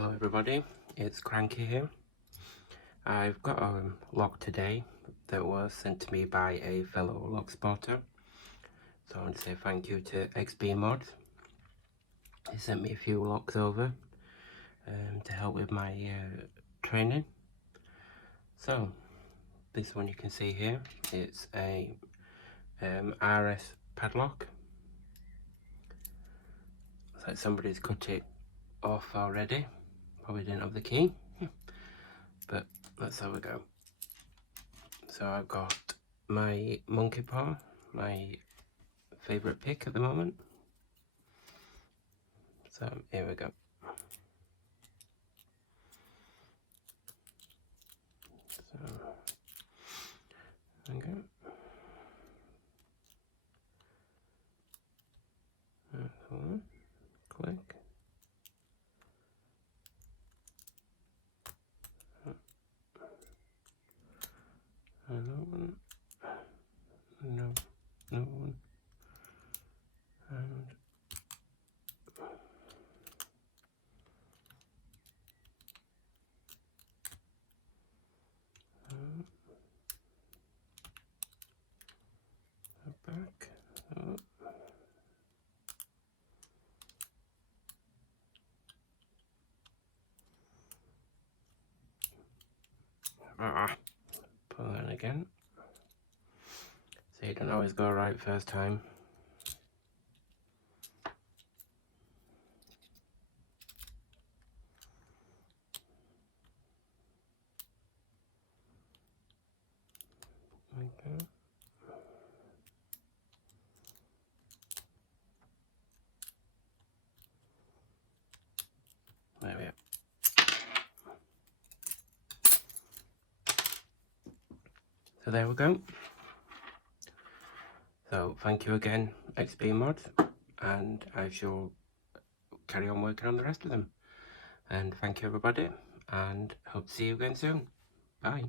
Hello everybody, it's Cranky here. I've got a lock today that was sent to me by a fellow lock spotter. So I want to say thank you to XB Mod. He sent me a few locks over to help with my training. So this one you can see here, it's a RS padlock. Looks like somebody's cut it off already. Probably didn't have the key, but let's have a go. So I've got my monkey paw, my favourite pick at the moment. So here we go. So okay. That's one. Click. Another one. No, no one. And back. Pull in again. So you don't always go right first time. Okay. There we are. So there we go. So thank you again, XB Mod, and I shall carry on working on the rest of them. And thank you everybody, and hope to see you again soon. Bye.